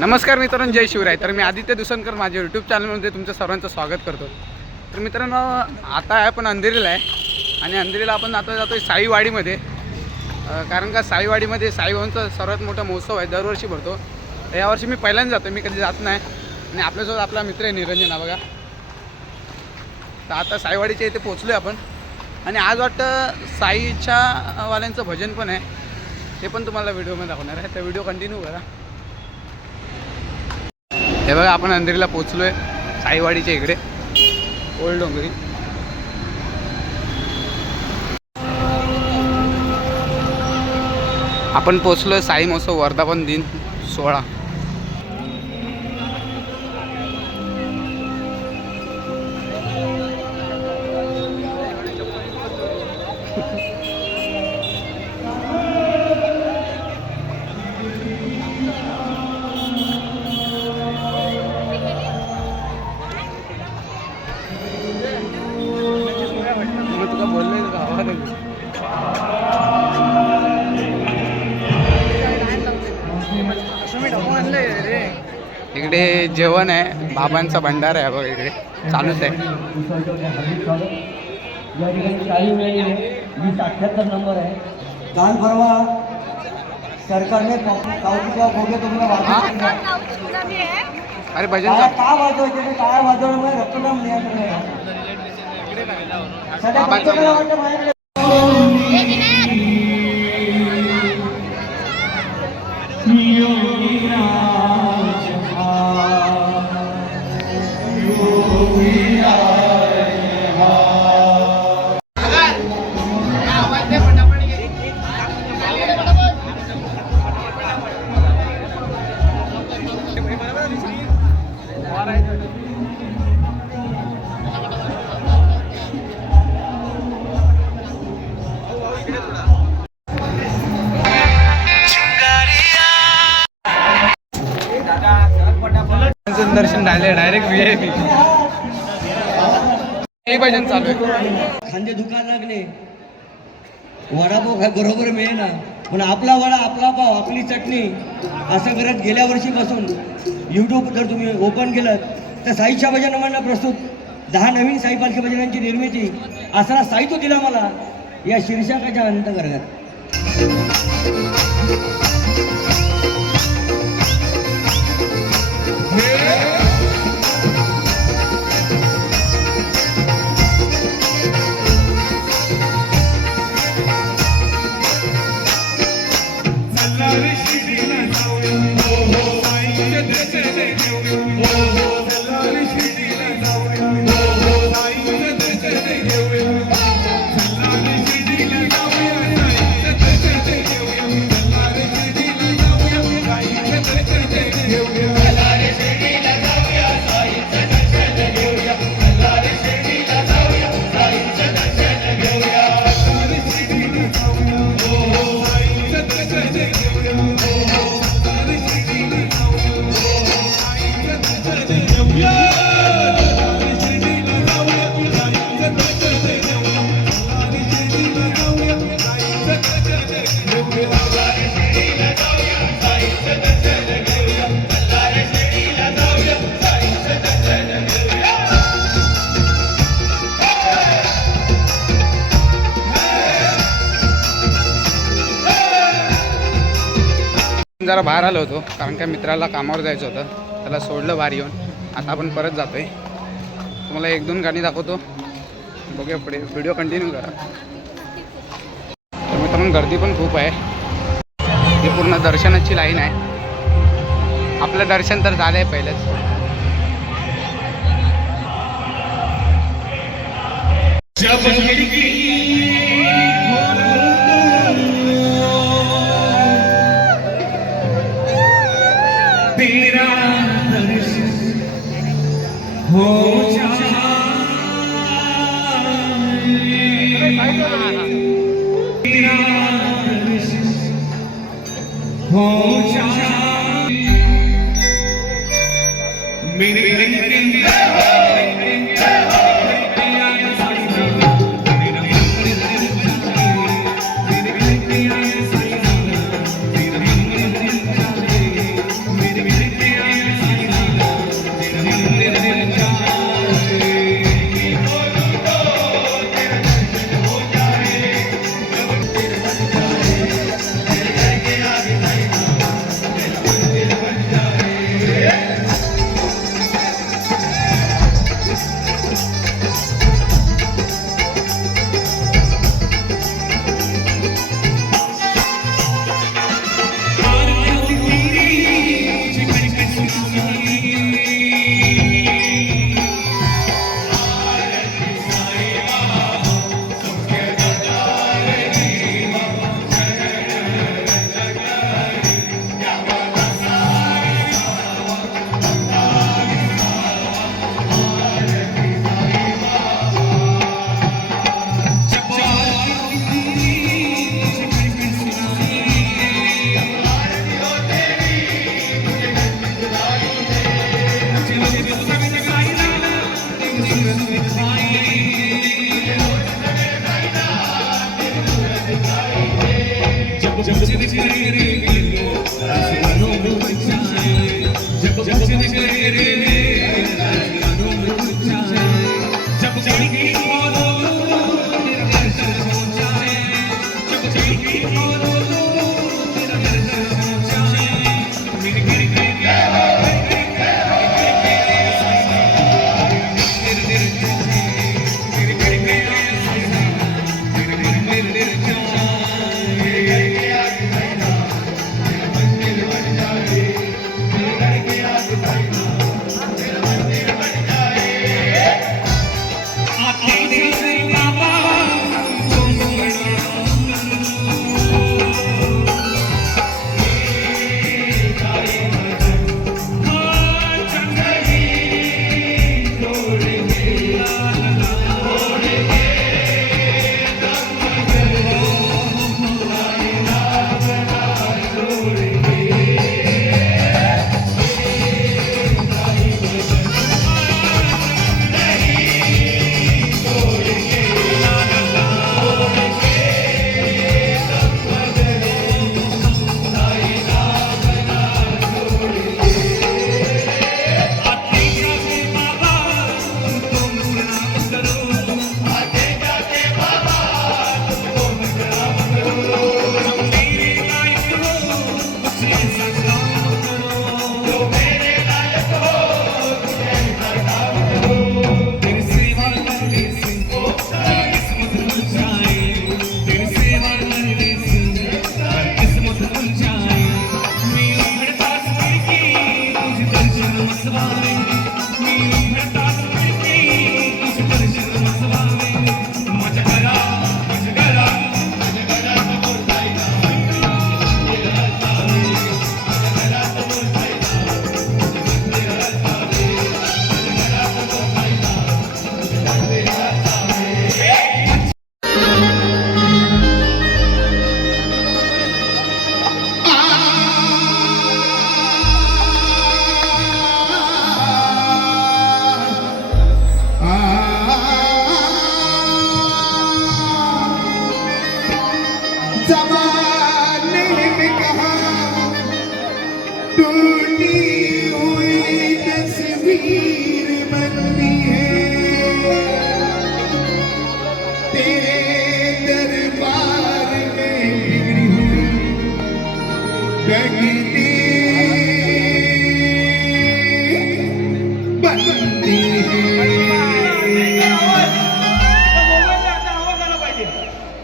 नमस्कार मित्रांनो, जय शिवराय. तर मी आदित्य दुसनकर माझ्या यूट्यूब चॅनलमध्ये तुमचं सर्वांचं स्वागत करतो. तर मित्रांनो, आता आहे आपण अंधेरीला आहे आणि अंधेरीला आपण जातोय साईवाडीमध्ये. कारण का साईवाडीमध्ये साईबाबांचा सर्वात मोठा महोत्सव आहे, दरवर्षी भरतो. यावर्षी मी पहिल्यांदा जातो, मी कधी जात नाही. आणि आपल्यासोबत आपला मित्र आहे निरंजन हा बघा. तर आता साईवाडीच्या इथे पोचलो आहे आपण. आणि आज वाटतं साईच्या वाल्यांचं भजन पण आहे, ते पण तुम्हाला व्हिडिओमध्ये दाखवणार आहे. तर व्हिडिओ कंटिन्यू करा. हे बघा, आपण अंधेरीला पोचलो आहे साईवाडीच्या इकडे, ओल्ड डोंगरी. आपण पोचलो आहे साई महोत्सव वर्धापन दिन 16. इकडे जेवण आहे, बाबांचा भंडारा आहे बघा, इकडे चालूच आहे. या ठिकाणी 78 नंबर आहे. काल परवा सरकारने अरे भजन काय वाजवायचे, काय वाजवण्यामुळे रक्तदाब नियंत्रण आहे. दर्शन झाले डायरेक्ट VIP. भजन चालू आहे. खांदे दुकान लागणे, वडापाव काय बरोबर मिळेना, पण आपला वडा आपला पाव आपली चटणी असं करत गेल्या वर्षीपासून यूट्यूब जर तुम्ही ओपन केलं तर साईच्या भजनांना प्रस्तुत 10 नवीन साई पालखी भजनांची निर्मिती असा साई तो दिला मला या शीर्षकाच्या अंतर्गत. जरा बाहेर आलो होतो, कारण काय मित्राला कामावर जायचं होतं, त्याला सोडलं बाहेर येऊन. आता आपण परत जातोय. तुम्हाला 1-2 गाणी दाखवतो, बघूया पुढे. व्हिडिओ कंटिन्यू करा. तर मित्रांनो, गर्दी पण खूप आहे. ही पूर्ण दर्शनाची लाईन आहे. आपलं दर्शन तर झालं आहे पहिलंच. तेरा दर्शन हो जाए, तेरा दर्शन हो जाए मेरे मेरे जश्न करे रे मेरा राजगानों में तुझा है जब चढ़ी खोलो मेरा दर्शन सोचा है जब चढ़ी खोलो मेरा दर्शन सोचा है मेरे गिर गिर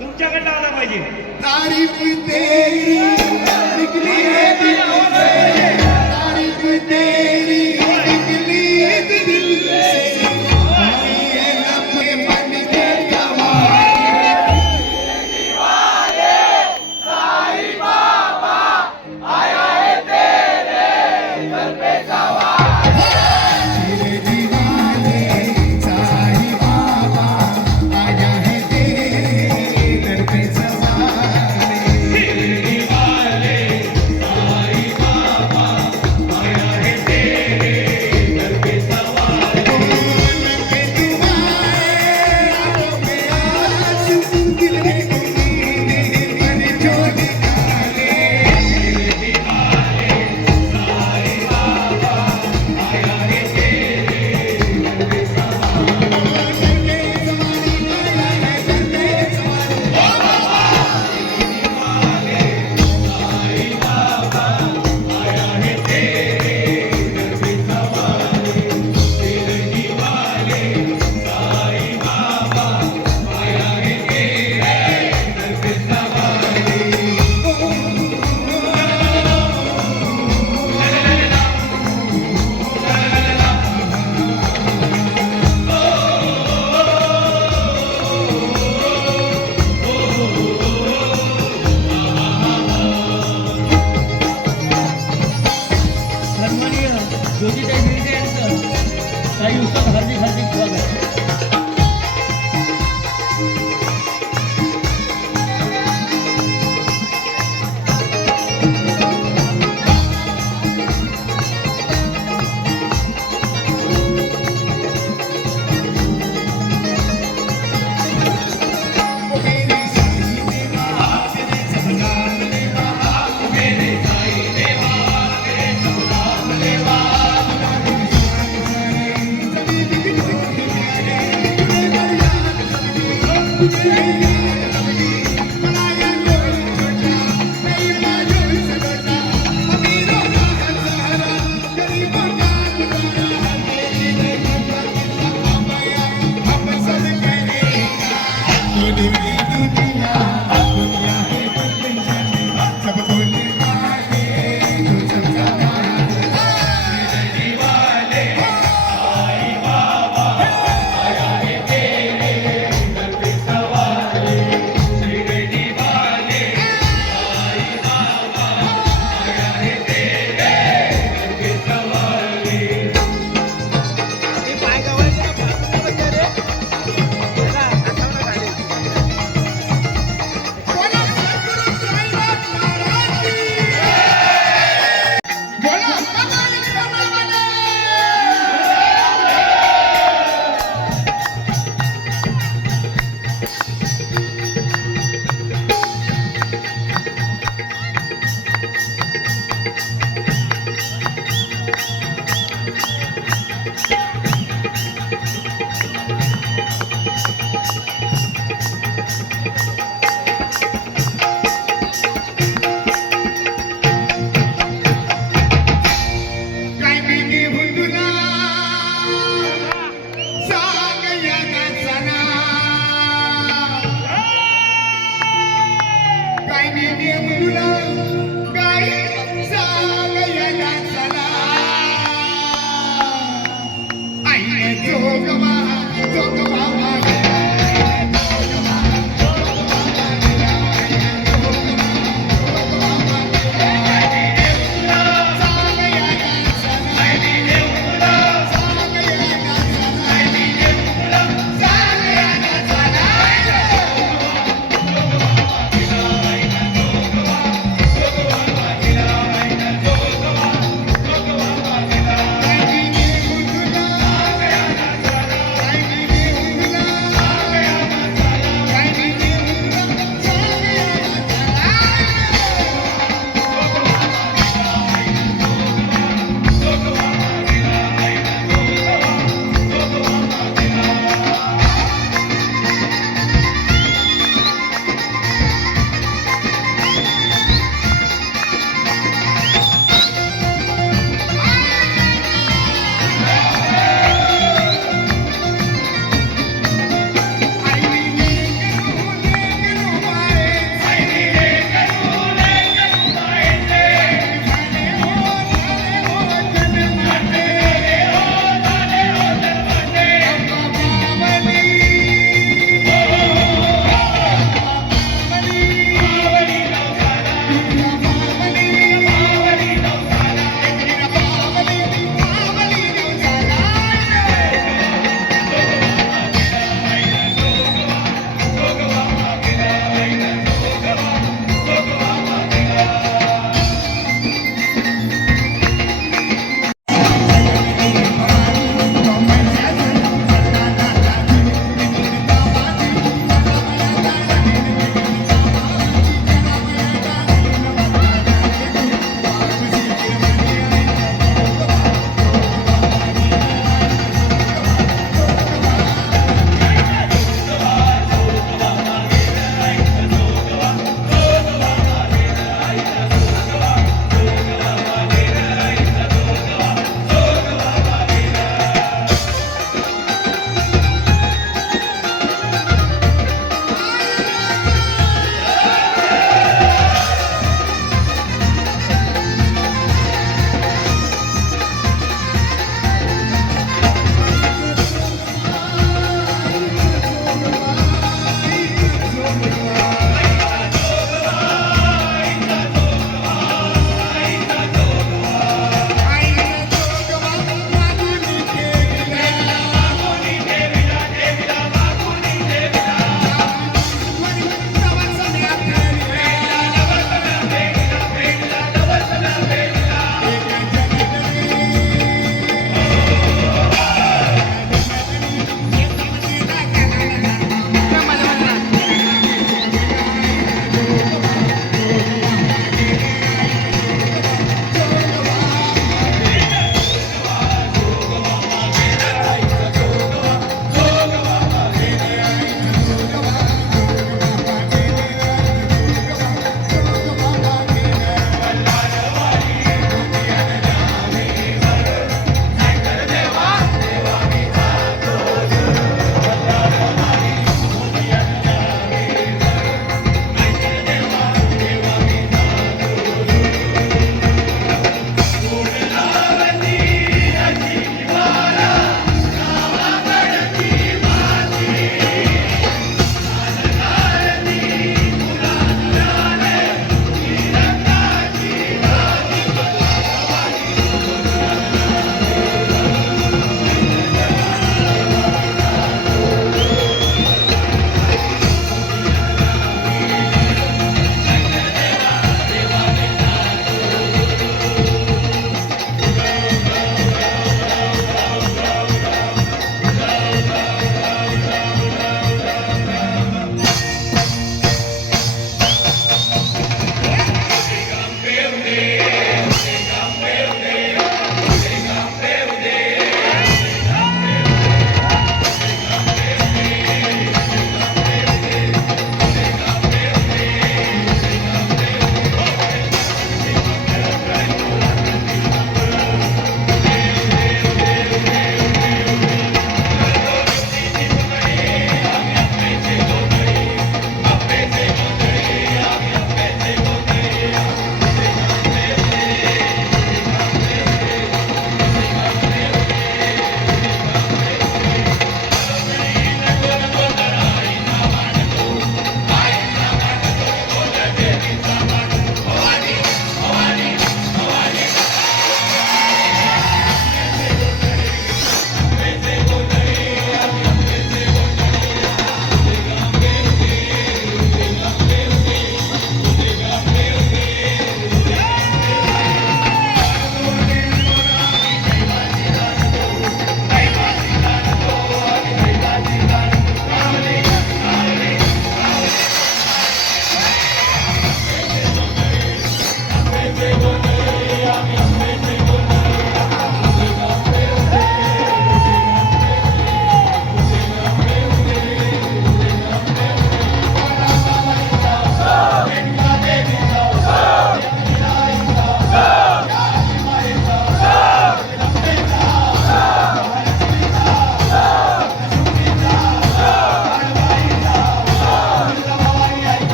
तुमच्याकडे आला पाहिजे तारीफ तेरी निकली है दिल से तारीफ तेरी निकली है दिल से ये लम्हे बन के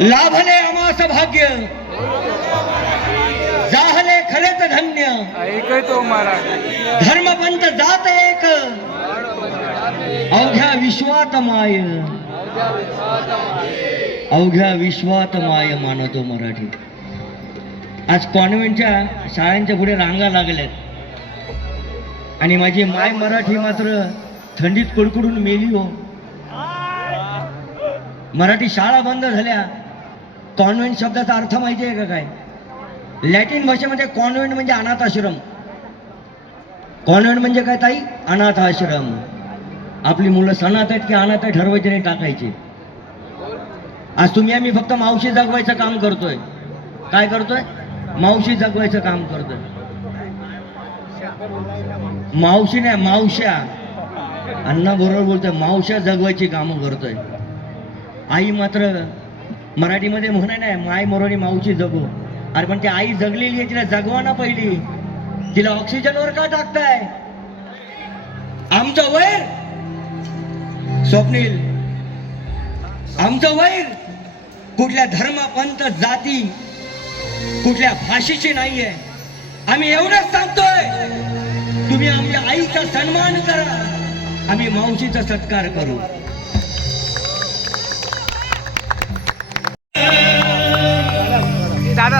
लाभले अमास भाग्य, जाहले खरेच धन्य, ऐकय तो मराठी धर्मपंथ जात एक, अवघ्या विश्वात माय, अवघ्या विश्वात माय मानतो मराठी. आज कॉन्व्हेंटच्या शाळांच्या पुढे रांगा लागल्यात आणि माझी माय मराठी मात्र थंडीत कुडकुडून मेली हो. मराठी शाळा बंद झाल्या. कॉन्व्हेंट शब्दाचा अर्थ माहिती आहे का काय? लॅटिन भाषेमध्ये कॉन्व्हेंट म्हणजे अनाथ आश्रम. कॉन्व्हेंट म्हणजे काय ताई? अनाथ आश्रम. आपली मुलं सणात आहेत की अनाथ आहे ठरवायचे नाही, टाकायचे. आज तुम्ही आम्ही फक्त मावशी जगवायचं काम करतोय. काय करतोय? मावशी जगवायचं काम करतोय. मावशी नाही, मावश्या. अण्णा बरोबर बोलतोय, मावश्या जगवायची कामं करतोय. आई मात्र मराठीमध्ये म्हणे नाही, माय मरोनी मावशी जगू. अरे पण ती आई जगलेली आहे, तिला जगवा ना पहिली. तिला ऑक्सिजनवर का टाकताय? आमचं वैर स्वप्नील, आमचं वैर कुठल्या धर्म पंथ जाती कुठल्या भाषेची नाहीये. आम्ही एवढंच सांगतोय, तुम्ही आमच्या आईचा सन्मान करा, आम्ही मावशीचा सत्कार करू. दादा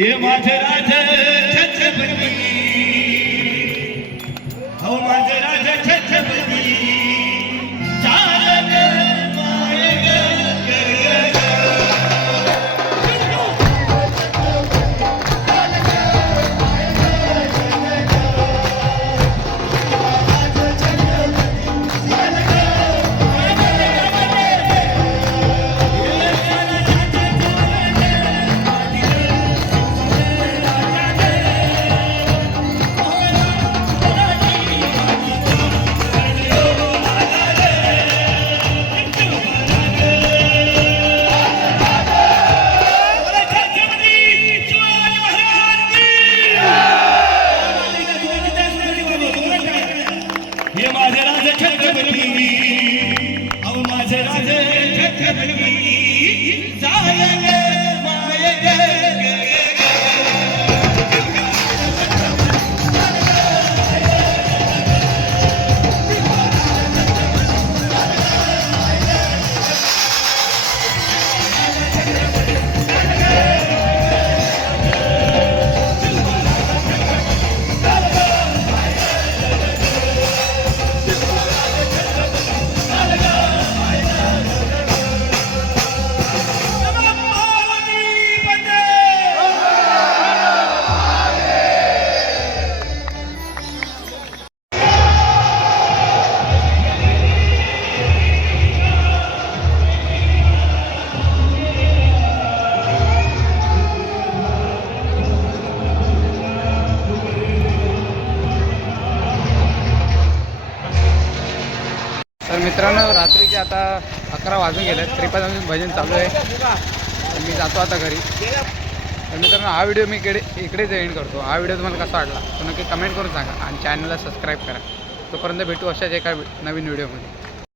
हे माझं राज छत्रपती हो माझं राज छत्रपती चालत माय ग हे माझे राज छत्रपती अहो माझे राज छत्रपती चालत माय ग तर मित्रांनो रात्रीचे आता 11 वाजून गेले तरी पण अजून भजन चालू आहे. तर मी जातो आता घरी. तर मित्रांनो हा व्हिडिओ मी इकडेच एंड करतो. हा व्हिडिओ तुम्हाला कसा वाटला तो नक्की कमेंट करून सांगा आणि चॅनलला सबस्क्राईब करा. तोपर्यंत भेटू अशाच एका नवीन व्हिडिओमध्ये.